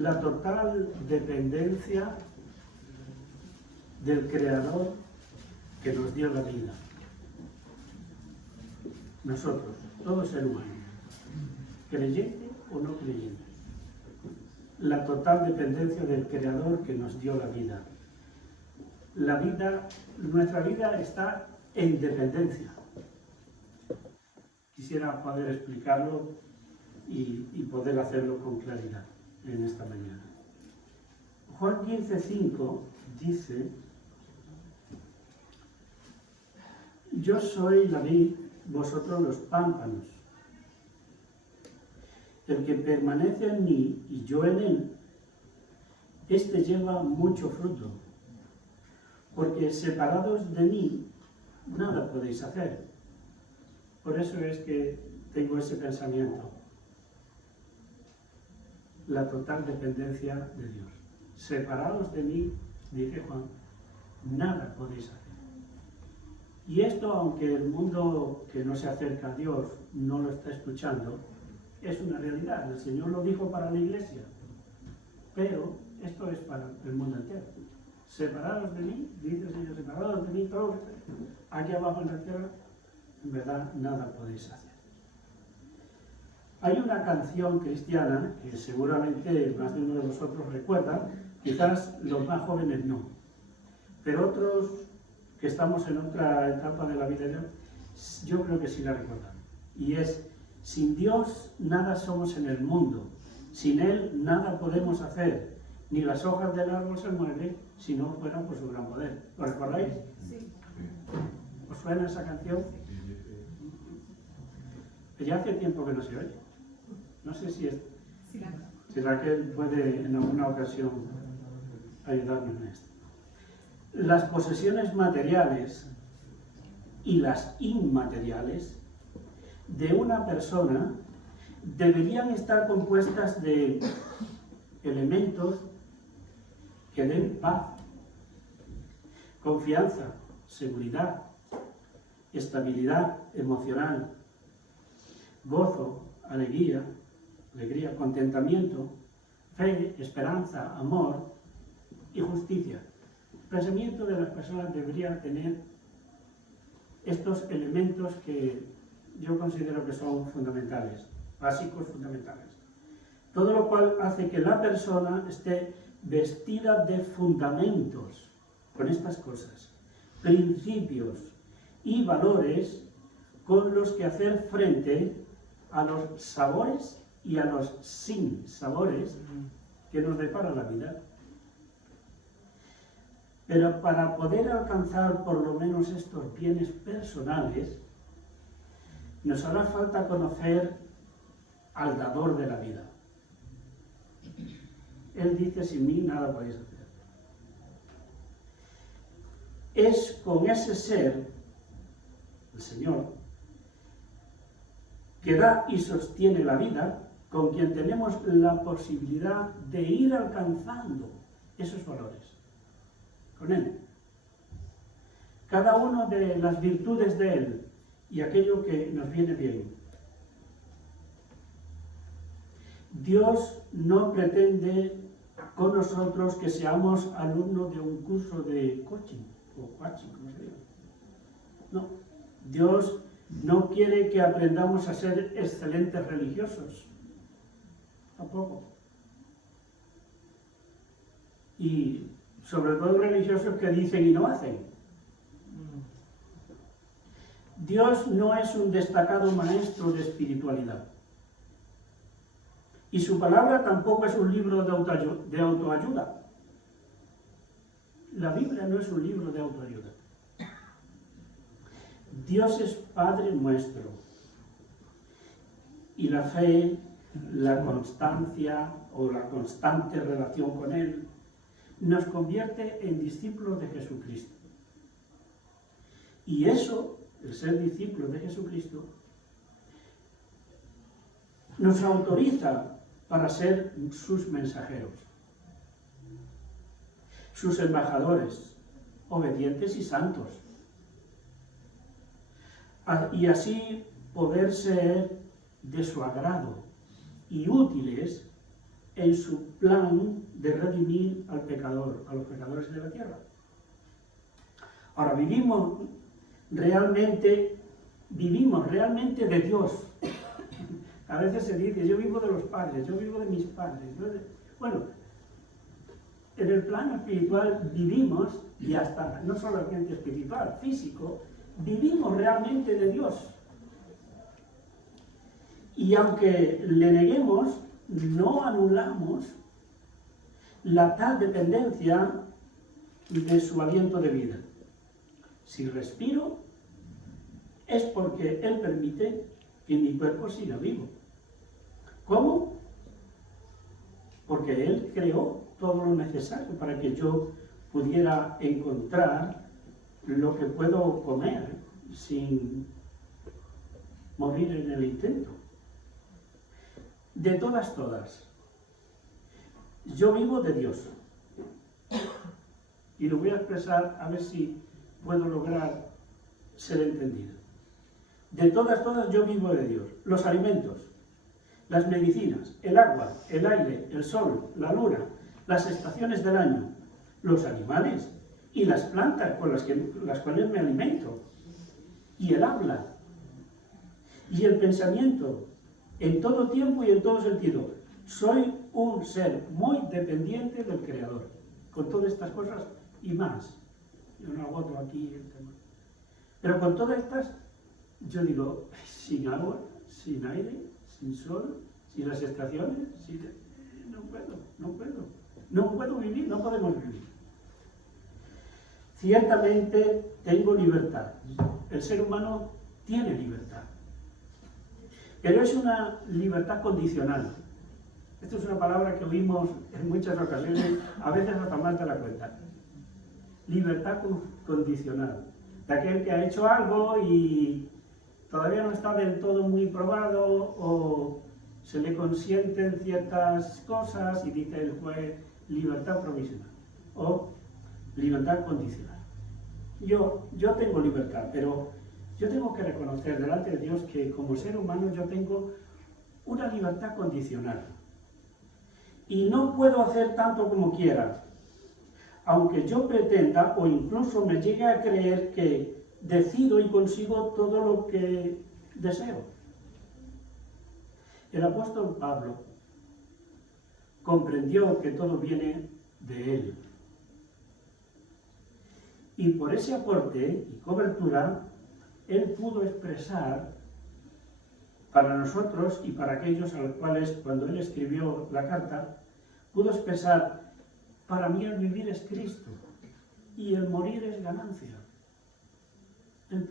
la total dependencia del Creador que nos dio la vida. Nosotros, todo ser humano, creyente o no creyente. La total dependencia del Creador que nos dio la vida. Nuestra vida está en dependencia. Quisiera poder explicarlo y poder hacerlo con claridad en esta mañana. Juan 15:5 dice: yo soy la vid, vosotros los pámpanos. El que permanece en mí y yo en él, éste lleva mucho fruto, porque separados de mí nada podéis hacer. Por eso es que tengo ese pensamiento. La total dependencia de Dios. Separados de mí, dice Juan, nada podéis hacer. Y esto, aunque el mundo que no se acerca a Dios no lo está escuchando, es una realidad. El Señor lo dijo para la iglesia, pero esto es para el mundo entero. Separados de mí, dice el Señor, separados de mí, todos aquí abajo en la tierra, en verdad nada podéis hacer. Hay una canción cristiana que seguramente más de uno de vosotros recuerda, quizás los más jóvenes no, pero otros que estamos en otra etapa de la vida, yo creo que sí la recuerdan. Y es: sin Dios nada somos en el mundo, sin Él nada podemos hacer, ni las hojas del árbol se mueven si no fuera por su gran poder. ¿Lo recordáis? Sí. ¿Os suena esa canción? Ya hace tiempo que no se oye. No sé si Raquel puede en alguna ocasión ayudarnos en esto. Las posesiones materiales y las inmateriales de una persona deberían estar compuestas de elementos que den paz, confianza, seguridad, estabilidad emocional, gozo, alegría, contentamiento, fe, esperanza, amor y justicia. El pensamiento de las personas debería tener estos elementos que yo considero que son fundamentales, básicos fundamentales. Todo lo cual hace que la persona esté vestida de fundamentos con estas cosas, principios y valores con los que hacer frente a los sabores y a los sinsabores que nos depara la vida. Pero para poder alcanzar por lo menos estos bienes personales, nos hará falta conocer al dador de la vida. Él dice: sin mí nada podéis hacer. Es con ese ser, el Señor, que da y sostiene la vida, con quien tenemos la posibilidad de ir alcanzando esos valores. Con Él. Cada una de las virtudes de Él y aquello que nos viene bien. Dios no pretende con nosotros que seamos alumnos de un curso de coaching, o coaching, como se llama. No, Dios no quiere que aprendamos a ser excelentes religiosos, tampoco. Y sobre todo religiosos que dicen y no hacen. Dios no es un destacado maestro de espiritualidad. Y su palabra tampoco es un libro de autoayuda. La Biblia no es un libro de autoayuda. Dios es Padre nuestro. Y la fe, la constancia o la constante relación con Él nos convierte en discípulos de Jesucristo. Y eso, el ser discípulos de Jesucristo, nos autoriza para ser sus mensajeros, sus embajadores, obedientes y santos. Y así poder ser de su agrado y útiles en su plan de redimir al pecador, a los pecadores de la tierra. Ahora, vivimos realmente de Dios. A veces se dice, yo vivo de los padres, yo vivo de mis padres. Bueno, en el plano espiritual vivimos, y hasta no solamente espiritual, físico, vivimos realmente de Dios. Y aunque le neguemos, no anulamos la tal dependencia de su aliento de vida. Si respiro, es porque Él permite que mi cuerpo siga vivo. ¿Cómo? Porque Él creó todo lo necesario para que yo pudiera encontrar lo que puedo comer sin morir en el intento. De todas, yo vivo de Dios. Y lo voy a expresar a ver si puedo lograr ser entendido. De todas, yo vivo de Dios. Los alimentos, las medicinas, el agua, el aire, el sol, la luna, las estaciones del año, los animales y las plantas con las cuales me alimento, y el habla, y el pensamiento, en todo tiempo y en todo sentido. Soy un ser muy dependiente del Creador, con todas estas cosas y más. Yo no agoto aquí el tema. Pero con todas estas, yo digo, sin agua, sin aire, sin sol, sin las estaciones, no puedo vivir, no podemos vivir. Ciertamente tengo libertad. El ser humano tiene libertad. Pero es una libertad condicional. Esto es una palabra que oímos en muchas ocasiones, a veces hasta más de la cuenta. Libertad condicional. De aquel que ha hecho algo y todavía no está del todo muy probado, o se le consienten ciertas cosas y dice el juez libertad provisional o libertad condicional. Yo tengo libertad, pero yo tengo que reconocer delante de Dios que como ser humano yo tengo una libertad condicional. Y no puedo hacer tanto como quiera, aunque yo pretenda o incluso me llegue a creer que decido y consigo todo lo que deseo. El apóstol Pablo comprendió que todo viene de él. Y por ese aporte y cobertura, él pudo expresar para nosotros y para aquellos a los cuales, cuando él escribió la carta, pudo expresar: para mí el vivir es Cristo y el morir es ganancia. Él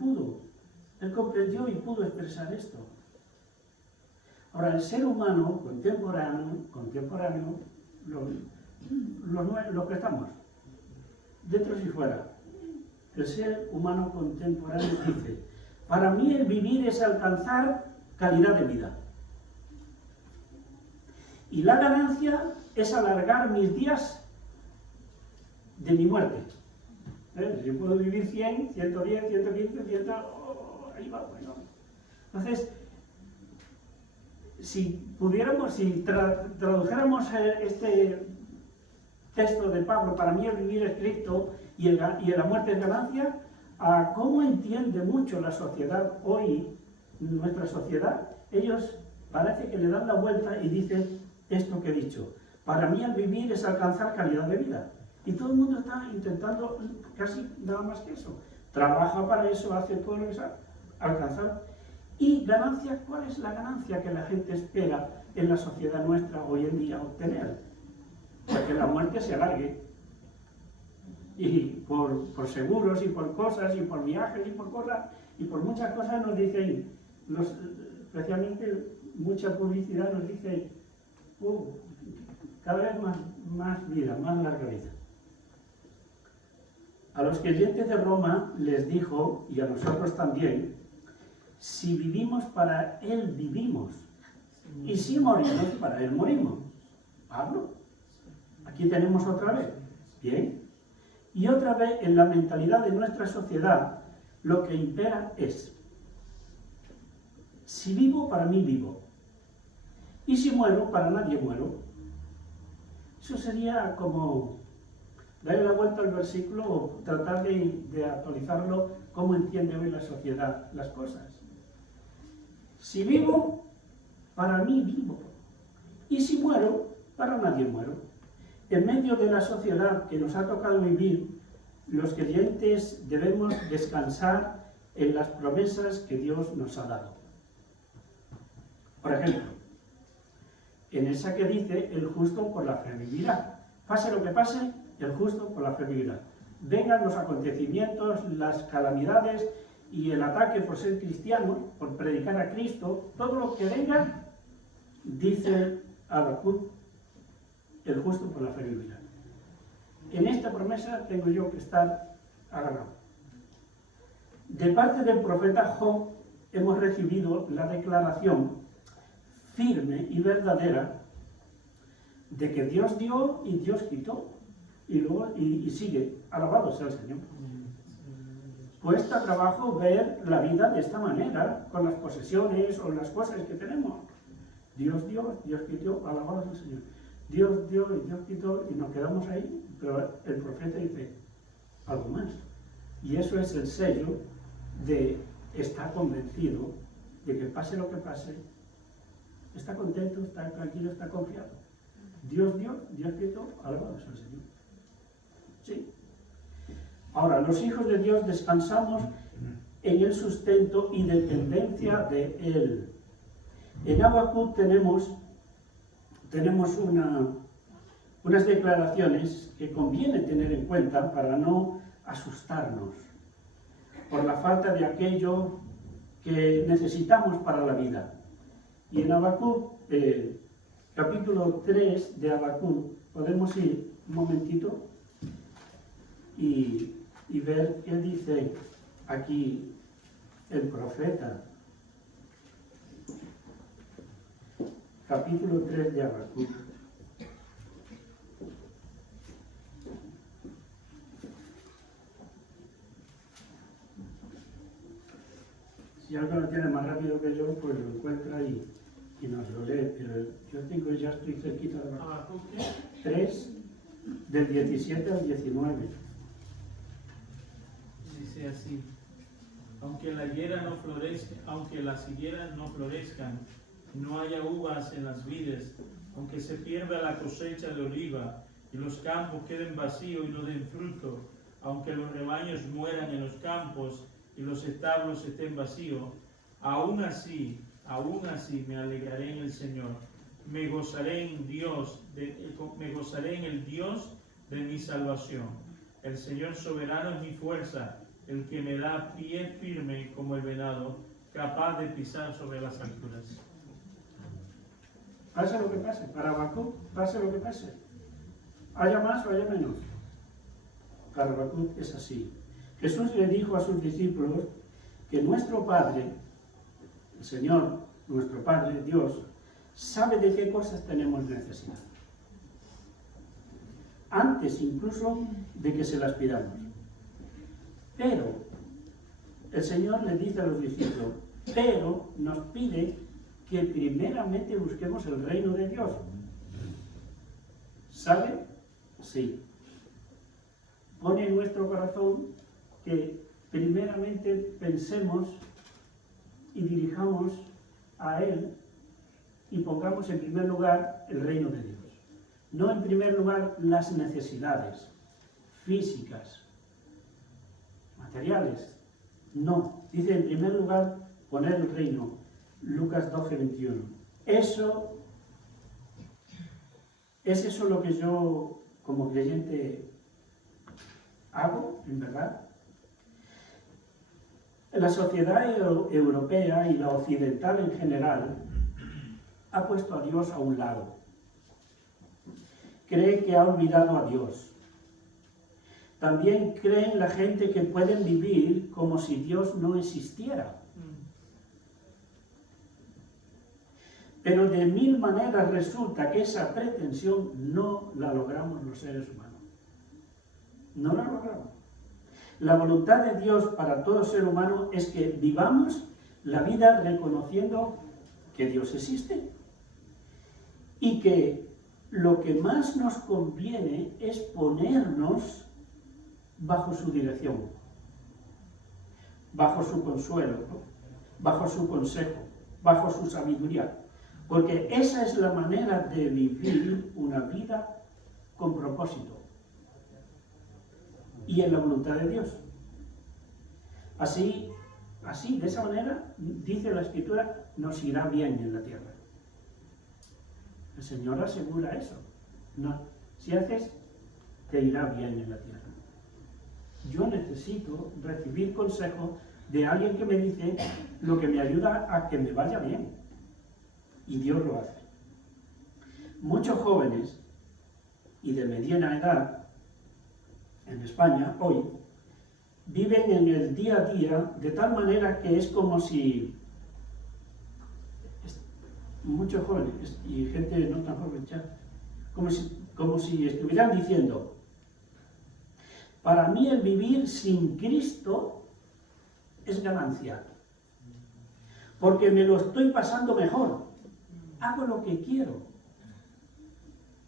comprendió y pudo expresar esto. Ahora, el ser humano contemporáneo, los que estamos, dentro y fuera, el ser humano contemporáneo dice: para mí el vivir es alcanzar calidad de vida. Y la ganancia es alargar mis días de mi muerte. Yo puedo vivir 100, 110, 115, 100... ahí va, bueno. Entonces, si tradujéramos este texto de Pablo, para mí el vivir es Cristo y la muerte es ganancia, a cómo entiende mucho la sociedad hoy, nuestra sociedad, ellos parece que le dan la vuelta y dicen esto que he dicho: para mí el vivir es alcanzar calidad de vida. Y todo el mundo está intentando casi nada más que eso. Trabaja para eso, hace todo lo que sabe, alcanzar. ¿Y ganancia? ¿Cuál es la ganancia que la gente espera en la sociedad nuestra hoy en día obtener? Pues que la muerte se alargue. Y por seguros y por cosas y por viajes y por cosas y por muchas cosas nos dicen, especialmente mucha publicidad nos dice cada vez más vida, más larga vida. A los creyentes de Roma les dijo, y a nosotros también: si vivimos, para Él vivimos, y si morimos, para Él morimos. Pablo, aquí tenemos otra vez. Bien. Y otra vez, en la mentalidad de nuestra sociedad, lo que impera es: si vivo, para mí vivo, y si muero, para nadie muero. Eso sería como darle la vuelta al versículo o tratar de actualizarlo como entiende hoy la sociedad las cosas. Si vivo, para mí vivo. Y si muero, para nadie muero. En medio de la sociedad que nos ha tocado vivir, los creyentes debemos descansar en las promesas que Dios nos ha dado. Por ejemplo, en esa que dice, el justo por la fe vivirá. Pase lo que pase, el justo por la fe vivirá. Vengan los acontecimientos, las calamidades y el ataque por ser cristiano, por predicar a Cristo, todo lo que venga, dice Habacuc, el justo por la fe vivirá. En esta promesa tengo yo que estar agarrado. De parte del profeta Job hemos recibido la declaración firme y verdadera de que Dios dio y Dios quitó. Y sigue, alabado sea el Señor. Cuesta trabajo ver la vida de esta manera, con las posesiones o las cosas que tenemos. Dios dio, Dios quitó, alabado sea el Señor. Dios dio y Dios quitó y nos quedamos ahí, pero el profeta dice algo más. Y eso es el sello de estar convencido de que pase lo que pase, está contento, está tranquilo, está confiado. Dios dio, Dios quitó, alabado sea el Señor. ¿Sí? Ahora, los hijos de Dios descansamos en el sustento y dependencia de Él. En Habacuc tenemos unas declaraciones que conviene tener en cuenta para no asustarnos por la falta de aquello que necesitamos para la vida. Y en Habacuc, capítulo 3 de Habacuc, podemos ir un momentito y ver qué dice aquí el profeta. Capítulo 3 de Habacuc. Si alguien lo tiene más rápido que yo, pues lo encuentra y nos lo lee, pero yo ya estoy cerquita de Habacuc. 3, del 17 al 19. Dice así: aunque la higuera no florezca, aunque las higueras no florezcan, no haya uvas en las vides, aunque se pierda la cosecha de oliva y los campos queden vacíos y no den fruto, aunque los rebaños mueran en los campos y los establos estén vacíos, aún así me alegraré en el Señor, me gozaré en el Dios de mi salvación. El Señor soberano es mi fuerza, el que me da pie firme como el venado, capaz de pisar sobre las alturas. Pase lo que pase, para Habacuc, pase lo que pase. Haya más o haya menos. Para Habacuc es así. Jesús le dijo a sus discípulos que nuestro Padre, el Señor, nuestro Padre, Dios, sabe de qué cosas tenemos necesidad. Antes incluso de que se las pidamos. Pero el Señor le dice a los discípulos, pero nos pide que primeramente busquemos el reino de Dios. ¿Sabe? Sí. Pone en nuestro corazón que primeramente pensemos y dirijamos a Él y pongamos en primer lugar el reino de Dios. No en primer lugar las necesidades físicas, materiales. No. Dice en primer lugar poner el reino. Lucas 12, 21. Es eso lo que yo como creyente hago, en verdad. La sociedad europea y la occidental en general ha puesto a Dios a un lado. Cree que ha olvidado a Dios. También creen la gente que pueden vivir como si Dios no existiera. Pero de mil maneras resulta que esa pretensión no la logramos los seres humanos. No la logramos. La voluntad de Dios para todo ser humano es que vivamos la vida reconociendo que Dios existe y que lo que más nos conviene es ponernos bajo su dirección, bajo su consuelo, ¿no? Bajo su consejo, bajo su sabiduría. Porque esa es la manera de vivir una vida con propósito y en la voluntad de Dios. Así, de esa manera, dice la Escritura, nos irá bien en la tierra. El Señor asegura eso. No, si haces, te irá bien en la tierra. Yo necesito recibir consejo de alguien que me dice lo que me ayuda a que me vaya bien. Y Dios lo hace. Muchos jóvenes y de mediana edad en España hoy viven en el día a día de tal manera que es como si muchos jóvenes y gente no tan joven ya, como si estuvieran diciendo: para mí el vivir sin Cristo es ganancia, porque me lo estoy pasando mejor, hago lo que quiero.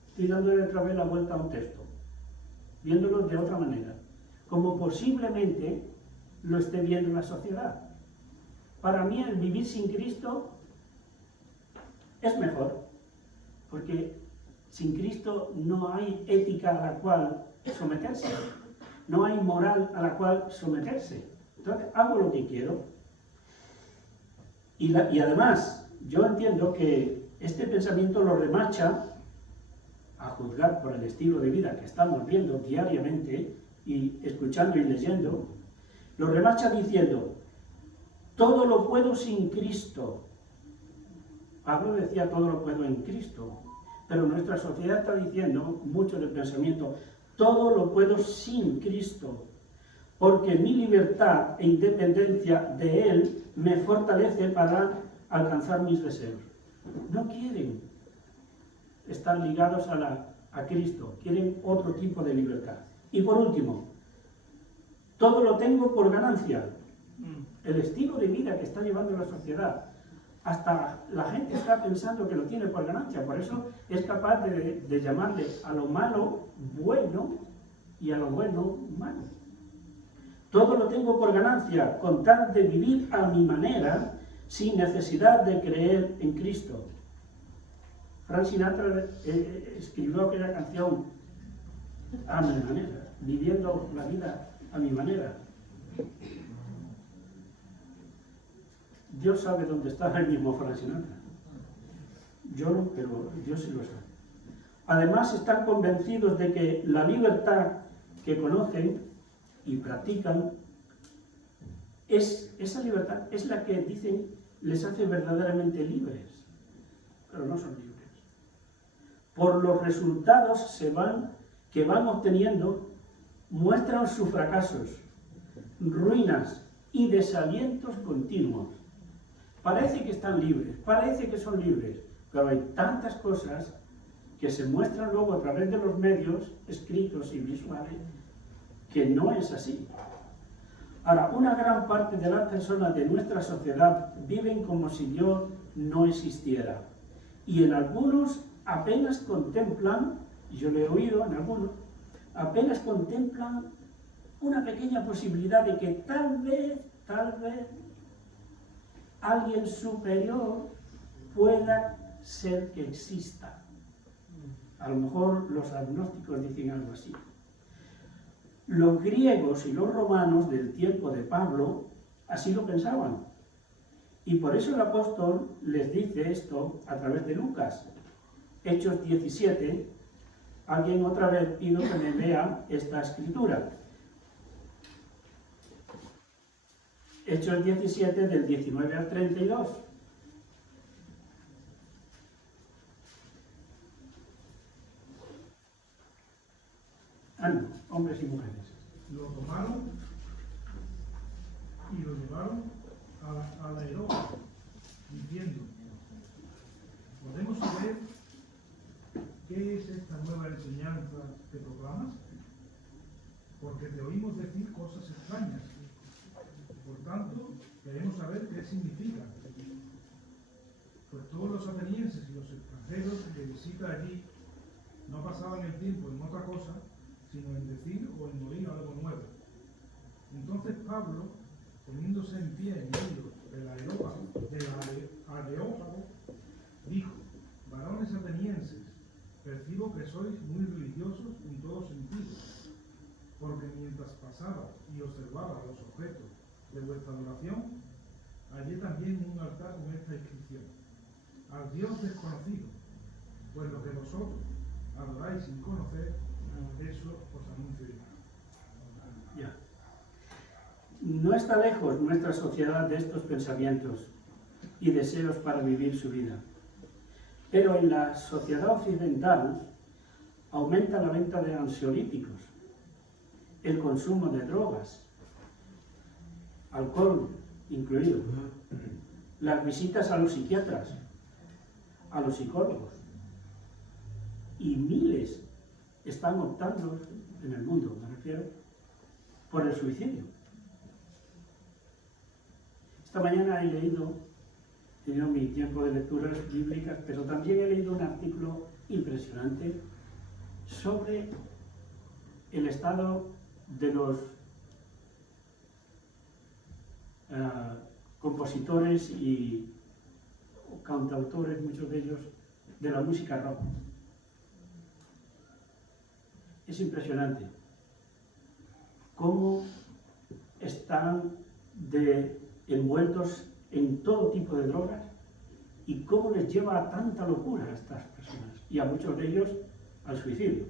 Estoy dándole otra vez la vuelta a un texto, viéndolo de otra manera, como posiblemente lo esté viendo la sociedad. Para mí el vivir sin Cristo es mejor, porque sin Cristo no hay ética a la cual someterse, no hay moral a la cual someterse. Entonces hago lo que quiero. Y además, yo entiendo que este pensamiento lo remacha, a juzgar por el estilo de vida que estamos viendo diariamente y escuchando y leyendo, lo remacha diciendo: todo lo puedo sin Cristo. Pablo decía: todo lo puedo en Cristo. Pero nuestra sociedad está diciendo, mucho del pensamiento: todo lo puedo sin Cristo, porque mi libertad e independencia de Él me fortalece para alcanzar mis deseos. No quieren estar ligados a Cristo, quieren otro tipo de libertad. Y por último, todo lo tengo por ganancia. El estilo de vida que está llevando la sociedad, hasta la gente está pensando que lo tiene por ganancia, por eso es capaz de llamarle a lo malo bueno y a lo bueno malo. Todo lo tengo por ganancia, con tal de vivir a mi manera, sin necesidad de creer en Cristo. Frank Sinatra escribió aquella canción a mi manera, viviendo la vida a mi manera. Dios sabe dónde está el mismo Frank Sinatra. Yo no, pero Dios sí lo sabe. Además, están convencidos de que la libertad que conocen y practican, esa libertad es la que dicen les hace verdaderamente libres, pero no son libres. Por los resultados que van obteniendo, muestran sus fracasos, ruinas y desalientos continuos. Parece que están libres, parece que son libres, pero hay tantas cosas que se muestran luego a través de los medios escritos y visuales que no es así. Ahora, una gran parte de las personas de nuestra sociedad viven como si Dios no existiera. Y en algunos apenas contemplan, y yo lo he oído en algunos, apenas contemplan una pequeña posibilidad de que tal vez, alguien superior pueda ser que exista. A lo mejor los agnósticos dicen algo así. Los griegos y los romanos del tiempo de Pablo así lo pensaban. Y por eso el apóstol les dice esto a través de Lucas. Hechos 17, alguien otra vez pido que me lea esta escritura. Hechos 17, del 19 al 32. Hombres y mujeres. Lo tomaron y lo llevaron a la Herodes, diciendo: ¿podemos saber qué es esta nueva enseñanza que proclamas? Porque te oímos decir cosas extrañas. Por tanto, queremos saber qué significa. Pues todos los atenienses y los extranjeros que visitan allí no pasaban el tiempo en otra cosa, sino en decir o en oír algo nuevo. Entonces Pablo, poniéndose en pie en medio del Areópago, dijo: varones atenienses, percibo que sois muy religiosos en todo sentido, porque mientras pasaba y observaba los objetos de vuestra adoración, hallé también un altar con esta inscripción: al Dios desconocido, pues lo que vosotros adoráis sin conocer, eso os anuncio yo. Ya. No está lejos nuestra sociedad de estos pensamientos y deseos para vivir su vida. Pero en la sociedad occidental aumenta la venta de ansiolíticos, el consumo de drogas, alcohol incluido, las visitas a los psiquiatras, a los psicólogos, y miles están optando en el mundo, me refiero, por el suicidio. Esta mañana he tenido mi tiempo de lecturas bíblicas, pero también he leído un artículo impresionante sobre el estado de los compositores y cantautores, muchos de ellos, de la música rock. Es impresionante cómo están envueltos en todo tipo de drogas y cómo les lleva a tanta locura a estas personas y a muchos de ellos al suicidio.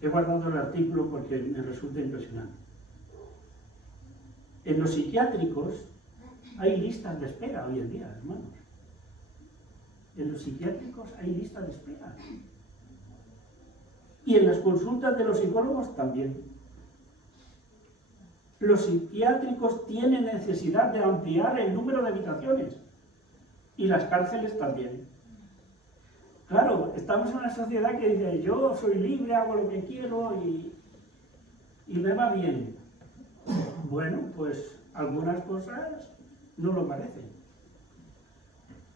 He guardado el artículo porque me resulta impresionante. En los psiquiátricos hay listas de espera hoy en día, hermanos. En los psiquiátricos hay listas de espera. Y en las consultas de los psicólogos también. Los psiquiátricos tienen necesidad de ampliar el número de habitaciones. Y las cárceles también. Claro, estamos en una sociedad que dice: yo soy libre, hago lo que quiero y me va bien. Bueno, pues algunas cosas no lo parecen.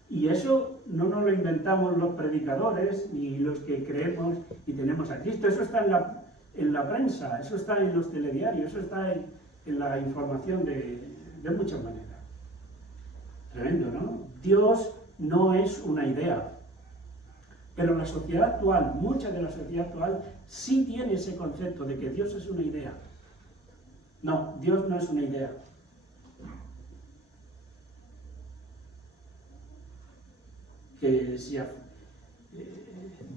Y eso no nos lo inventamos los predicadores ni los que creemos y tenemos a Cristo. Eso está en la prensa, eso está en los telediarios, eso está en la información de muchas maneras. Tremendo, ¿no? Dios no es una idea. Pero la sociedad actual, mucha de la sociedad actual, sí tiene ese concepto de que Dios es una idea. No, Dios no es una idea.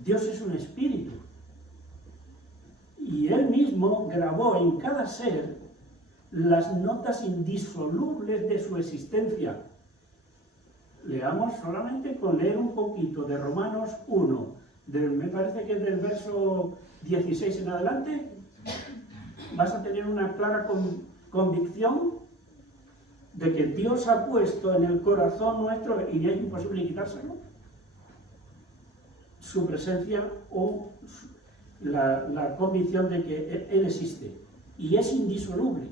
Dios es un espíritu. Y Él mismo grabó en cada ser las notas indisolubles de su existencia. Leamos solamente con leer un poquito de Romanos 1, me parece que es del verso 16 en adelante, vas a tener una clara convicción de que Dios ha puesto en el corazón nuestro, y es imposible quitárselo, su presencia o la convicción de que Él existe, y es indisoluble.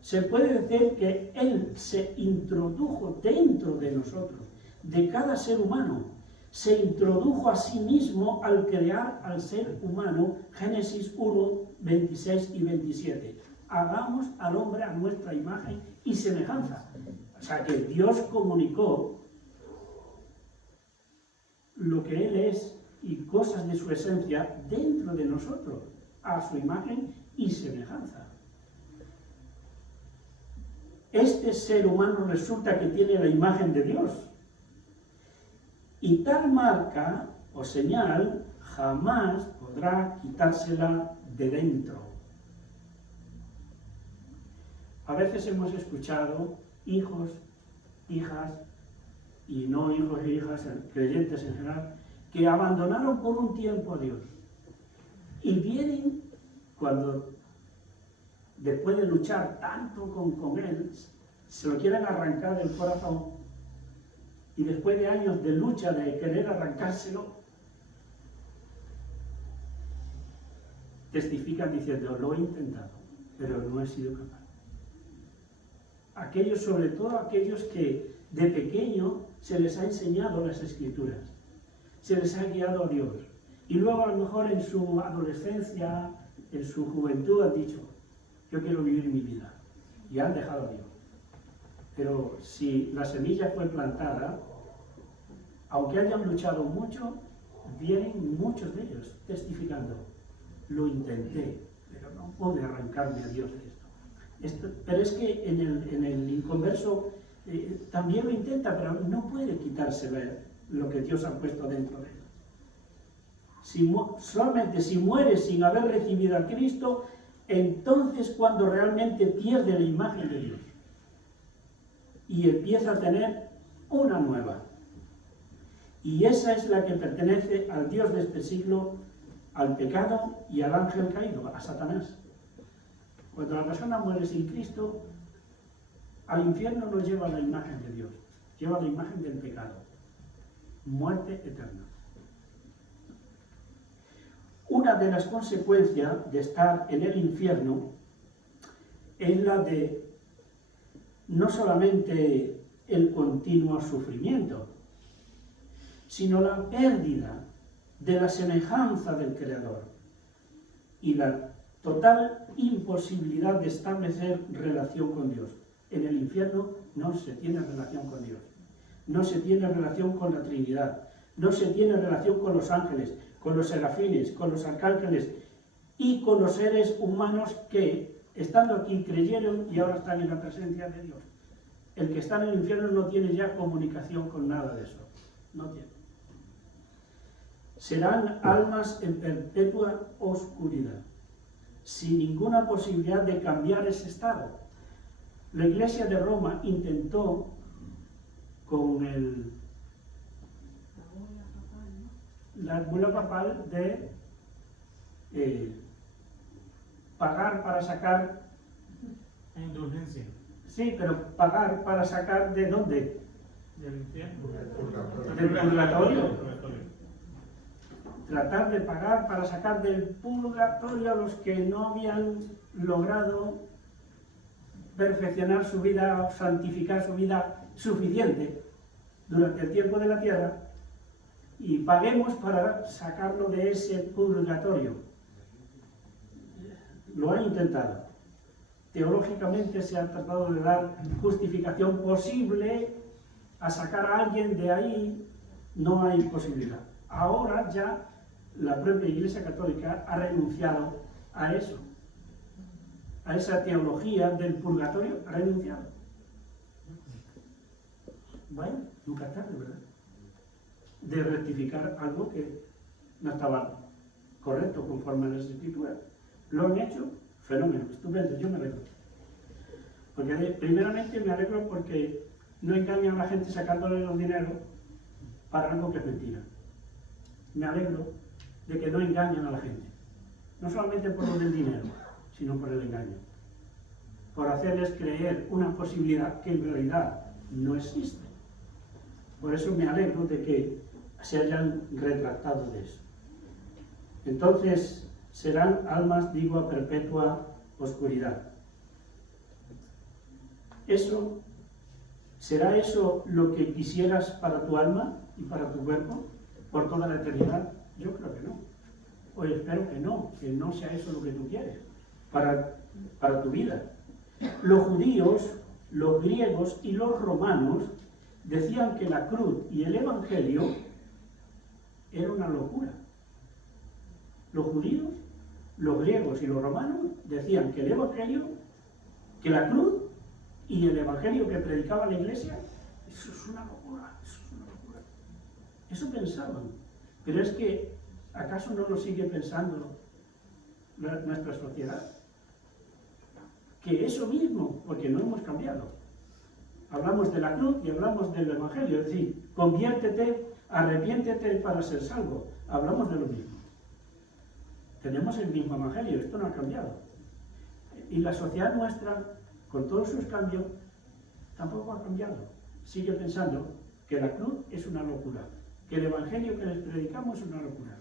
Se puede decir que Él se introdujo dentro de nosotros, de cada ser humano. Se introdujo a sí mismo al crear al ser humano, Génesis 1, 26 y 27. Hagamos al hombre a nuestra imagen y semejanza. O sea que Dios comunicó lo que Él es y cosas de su esencia dentro de nosotros, a su imagen y semejanza. Este ser humano resulta que tiene la imagen de Dios. Y tal marca o señal jamás podrá quitársela de dentro. A veces hemos escuchado hijos, hijas, y no hijos e hijas, creyentes en general, que abandonaron por un tiempo a Dios. Y vienen cuando, después de luchar tanto con Él, se lo quieren arrancar del corazón, y después de años de lucha, de querer arrancárselo, testifican diciendo: lo he intentado, pero no he sido capaz. Aquellos, sobre todo aquellos que de pequeño se les ha enseñado las Escrituras, se les ha guiado a Dios. Y luego a lo mejor en su adolescencia, en su juventud han dicho, yo quiero vivir mi vida. Y han dejado a Dios. Pero si la semilla fue plantada, aunque hayan luchado mucho, vienen muchos de ellos testificando. Lo intenté, pero no pude arrancarme a Dios de esto. Pero es que en el inconverso también lo intenta, pero no puede quitarse lo que Dios ha puesto dentro de él. Solamente si muere sin haber recibido a Cristo, entonces cuando realmente pierde la imagen de Dios y empieza a tener una nueva. Y esa es la que pertenece al Dios de este siglo, al pecado y al ángel caído, a Satanás. Cuando la persona muere sin Cristo, al infierno no lleva la imagen de Dios, lleva la imagen del pecado. Muerte eterna. Una de las consecuencias de estar en el infierno es la de no solamente el continuo sufrimiento, sino la pérdida de la semejanza del Creador y la total imposibilidad de establecer relación con Dios. En el infierno no se tiene relación con Dios, no se tiene relación con la Trinidad, no se tiene relación con los ángeles, con los serafines, con los arcángeles y con los seres humanos que, estando aquí, creyeron y ahora están en la presencia de Dios. El que está en el infierno no tiene ya comunicación con nada de eso. No tiene. Serán almas en perpetua oscuridad, sin ninguna posibilidad de cambiar ese estado. La Iglesia de Roma intentó con la bula papal de pagar para sacar... Indulgencia. Sí, pero pagar para sacar ¿de dónde? Del infierno. Del purgatorio. Tratar de pagar para sacar del purgatorio a los que no habían logrado perfeccionar su vida o santificar su vida suficiente durante el tiempo de la tierra, y paguemos para sacarlo de ese purgatorio. Lo han intentado. Teológicamente se ha tratado de dar justificación posible a sacar a alguien de ahí, no hay posibilidad. Ahora ya la propia Iglesia Católica ha renunciado a eso, a esa teología del purgatorio, ha renunciado. Bueno, nunca es tarde, ¿verdad? De rectificar algo que no estaba correcto conforme a las Escrituras. Lo han hecho, fenómeno, estupendo, yo me alegro. Porque primeramente me alegro porque no engañan a la gente sacándole los dineros para algo que es mentira. Me alegro de que no engañan a la gente, no solamente por lo del dinero, sino por el engaño, por hacerles creer una posibilidad que en realidad no existe. Por eso me alegro de que se hayan retractado de eso. Entonces serán almas, digo, a perpetua oscuridad. ¿Será eso lo que quisieras para tu alma y para tu cuerpo por toda la eternidad? Yo creo que no. O espero que no sea eso lo que tú quieres para tu vida. Los judíos, los griegos y los romanos decían que la cruz y el evangelio era una locura. Los judíos, los griegos y los romanos decían que el evangelio, que la cruz y el evangelio que predicaba la iglesia, eso es una locura, eso es una locura. Eso pensaban. Pero es que, ¿acaso no lo sigue pensando nuestra sociedad? Que eso mismo, porque no hemos cambiado. Hablamos de la cruz y hablamos del evangelio, es decir, conviértete, arrepiéntete para ser salvo. Hablamos de lo mismo. Tenemos el mismo evangelio, esto no ha cambiado. Y la sociedad nuestra, con todos sus cambios, tampoco ha cambiado. Sigue pensando que la cruz es una locura, que el evangelio que les predicamos es una locura.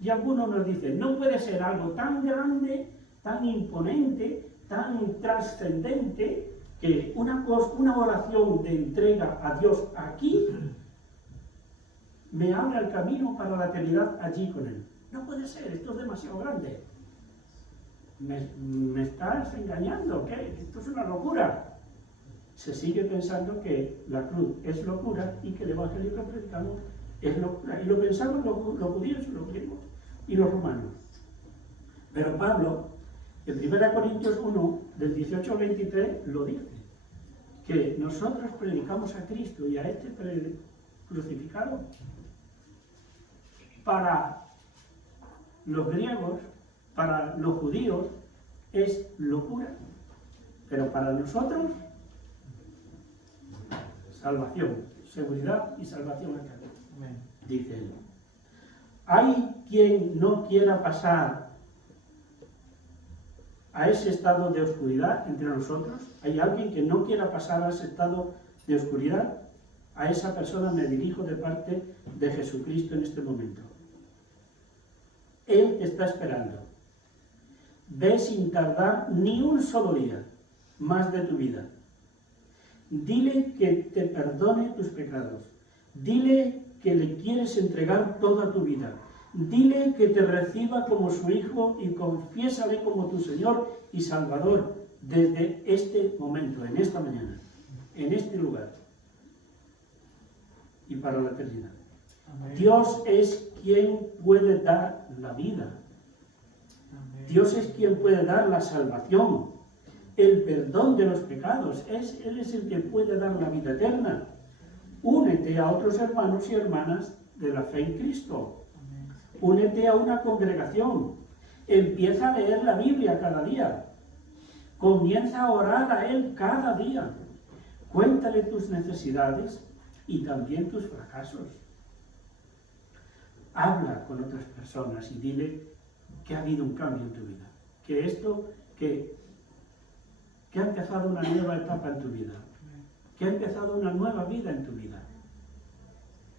Y algunos nos dicen, no puede ser algo tan grande, tan imponente, tan trascendente, que una oración de entrega a Dios aquí me abre el camino para la eternidad allí con Él. No puede ser, esto es demasiado grande. ¿Me estás engañando? ¿Qué? Esto es una locura. Se sigue pensando que la cruz es locura y que el evangelio que predicamos es locura. Y lo pensamos los judíos, los griegos y los romanos. Pero Pablo, en 1 Corintios 1, del 18 al 23, lo dice, que nosotros predicamos a Cristo y a este crucificado. Para los griegos, para los judíos, es locura, pero para nosotros, salvación, seguridad y salvación eterna. Dice él. Hay quien no quiera pasar a ese estado de oscuridad entre nosotros. Hay alguien que no quiera pasar a ese estado de oscuridad. A esa persona me dirijo de parte de Jesucristo en este momento. Él te está esperando. Ve sin tardar ni un solo día más de tu vida. Dile que te perdone tus pecados. Dile que le quieres entregar toda tu vida. Dile que te reciba como su hijo y confiésale como tu Señor y Salvador desde este momento, en esta mañana, en este lugar y para la eternidad. Amén. Dios es quien puede dar la vida. Amén. Dios es quien puede dar la salvación, el perdón de los pecados. Él es el que puede dar la vida eterna. Únete a otros hermanos y hermanas de la fe en Cristo. Únete a una congregación. Empieza a leer la Biblia cada día. Comienza a orar a Él cada día. Cuéntale tus necesidades y también tus fracasos. Habla con otras personas y dile que ha habido un cambio en tu vida. Que ha empezado una nueva etapa en tu vida. Que ha empezado una nueva vida en tu vida.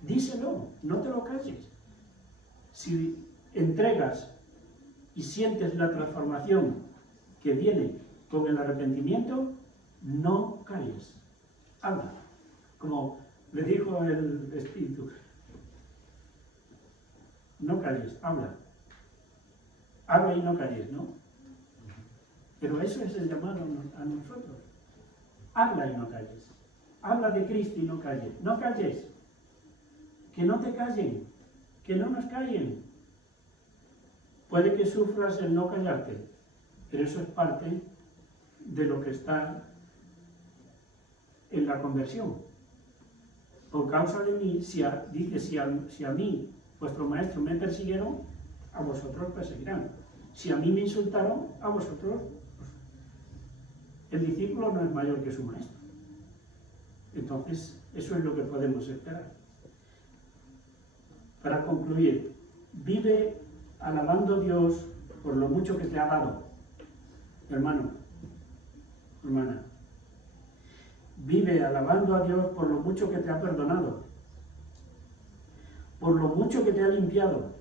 Díselo, no te lo calles. Si entregas y sientes la transformación que viene con el arrepentimiento, no calles. Habla. Como le dijo el Espíritu. No calles, habla. Habla y no calles, ¿no? Pero eso es el llamado a nosotros. Habla y no calles. Habla de Cristo y no calles. No calles. Que no te callen. Que no nos callen. Puede que sufras el no callarte, pero eso es parte de lo que está en la conversión. Por causa de mí, dice, si a mí, vuestros maestros me persiguieron, a vosotros perseguirán. Si a mí me insultaron, a vosotros. El discípulo no es mayor que su maestro. Entonces, eso es lo que podemos esperar. Para concluir, vive alabando a Dios por lo mucho que te ha dado. Hermano, hermana, vive alabando a Dios por lo mucho que te ha perdonado, por lo mucho que te ha limpiado,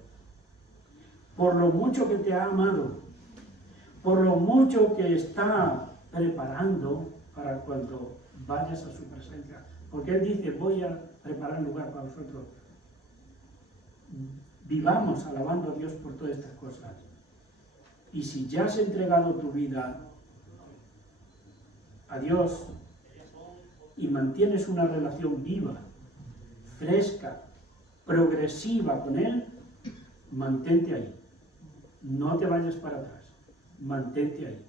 por lo mucho que te ha amado, por lo mucho que está preparando para cuando vayas a su presencia. Porque Él dice, voy a preparar lugar para vosotros. Vivamos alabando a Dios por todas estas cosas. Y si ya has entregado tu vida a Dios y mantienes una relación viva, fresca, progresiva con Él, mantente ahí. No te vayas para atrás. Mantente ahí.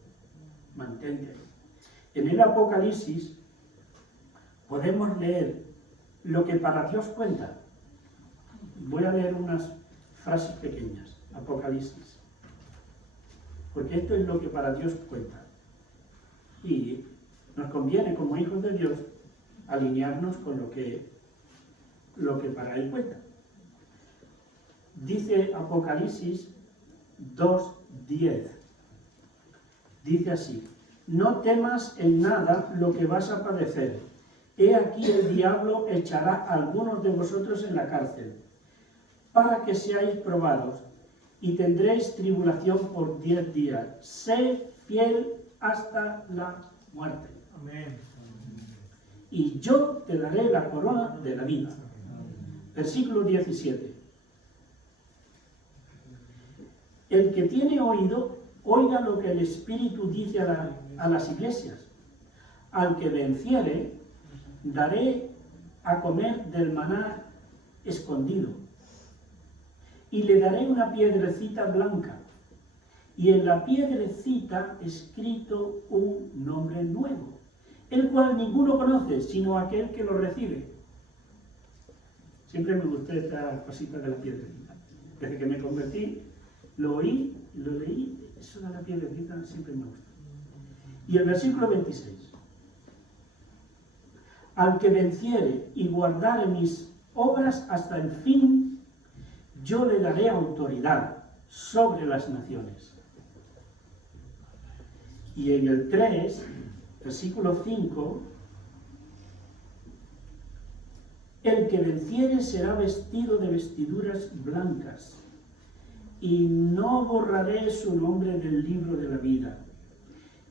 Mantente ahí. En el Apocalipsis podemos leer lo que para Dios cuenta. Voy a leer unas frases pequeñas. Apocalipsis. Porque esto es lo que para Dios cuenta. Y nos conviene, como hijos de Dios, alinearnos con lo que para Él cuenta. Dice Apocalipsis 2:10. Dice así: no temas en nada lo que vas a padecer. He aquí el diablo echará a algunos de vosotros en la cárcel, para que seáis probados, y tendréis tribulación por 10 días. Sé fiel hasta la muerte. Amén. Y yo te daré la corona de la vida. Versículo 17. El que tiene oído, oiga lo que el Espíritu dice a las iglesias. Al que venciere, daré a comer del maná escondido. Y le daré una piedrecita blanca, y en la piedrecita escrito un nombre nuevo, el cual ninguno conoce, sino aquel que lo recibe. Siempre me gustó esta cosita de la piedrecita. Desde que me convertí, lo oí, lo leí, eso de la piedrecita siempre me gusta. Y el versículo 26. Al que venciere y guardare mis obras hasta el fin, yo le daré autoridad sobre las naciones. Y en el 3, versículo 5, el que venciere será vestido de vestiduras blancas, y no borraré su nombre del libro de la vida,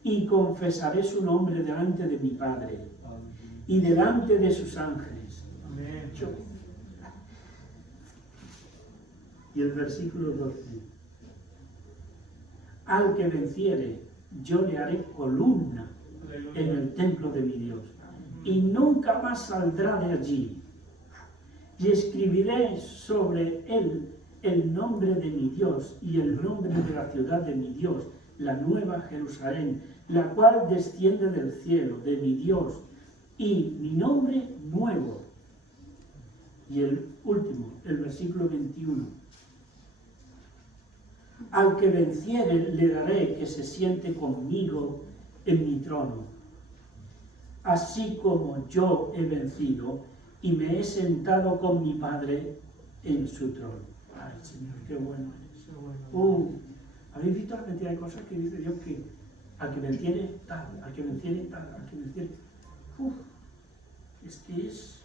y confesaré su nombre delante de mi Padre, y delante de sus ángeles. Amén. Y el versículo 12. Al que venciere, yo le haré columna en el templo de mi Dios, y nunca más saldrá de allí. Y escribiré sobre él el nombre de mi Dios y el nombre de la ciudad de mi Dios, la nueva Jerusalén, la cual desciende del cielo, de mi Dios, y mi nombre nuevo. Y el último, el versículo 21. Al que venciere le daré que se siente conmigo en mi trono, así como yo he vencido y me he sentado con mi Padre en su trono. Ay, Señor, qué bueno es. ¿Habéis visto la cantidad de cosas que dice Dios que al que venciere tal, al que venciere tal, al que venciere? Es que es...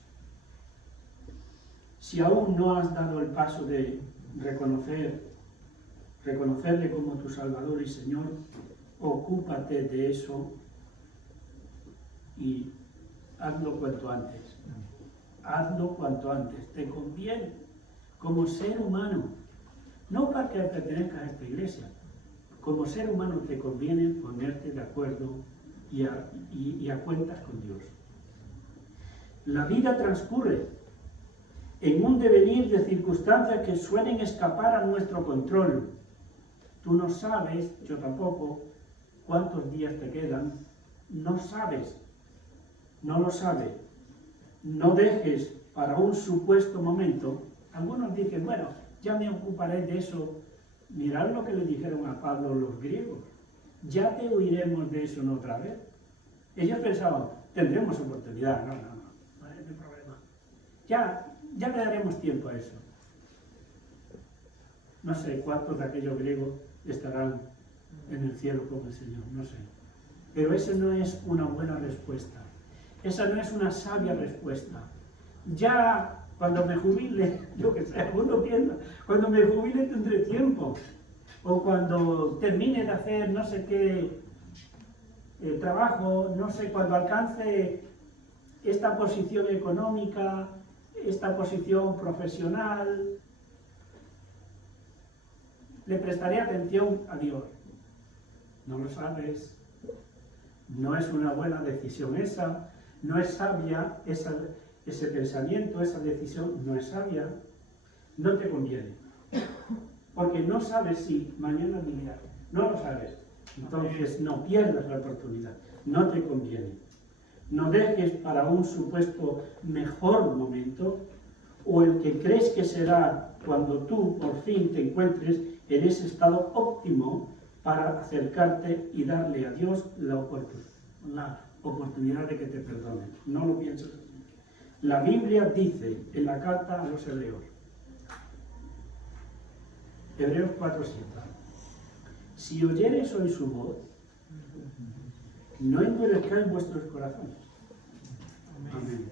Si aún no has dado el paso de reconocerle como tu Salvador y Señor, ocúpate de eso y hazlo cuanto antes. Hazlo cuanto antes. Te conviene como ser humano, no para que pertenezcas a esta iglesia, como ser humano te conviene ponerte de acuerdo y a cuentas con Dios. La vida transcurre en un devenir de circunstancias que suelen escapar a nuestro control. Tú no sabes, yo tampoco, cuántos días te quedan. No sabes, no lo sabes. No dejes para un supuesto momento. Algunos dicen, bueno, ya me ocuparé de eso. Mirad lo que le dijeron a Pablo los griegos. Ya te oiremos de eso en otra vez. Ellos pensaban, tendremos oportunidad. No hay problema. Ya le daremos tiempo a eso. No sé cuántos de aquellos griegos estarán en el cielo con el Señor, no sé. Pero esa no es una buena respuesta. Esa no es una sabia respuesta. Ya cuando me jubile, yo que sé, alguno piensa, cuando me jubile tendré tiempo. O cuando termine de hacer no sé qué trabajo, no sé, cuando alcance esta posición económica, esta posición profesional, le prestaré atención a Dios. No lo sabes. No es una buena decisión esa. No es sabia ese pensamiento, esa decisión no es sabia. No te conviene. Porque no sabes si mañana vivirá. No lo sabes. Entonces no pierdas la oportunidad. No te conviene. No dejes para un supuesto mejor momento o el que crees que será cuando tú por fin te encuentres en ese estado óptimo para acercarte y darle a Dios la oportunidad de que te perdone. No lo pienses así. La Biblia dice en la carta a los Hebreos, Hebreos 4:7, si oyereis hoy su voz, no endurezcáis vuestros corazones. Amén.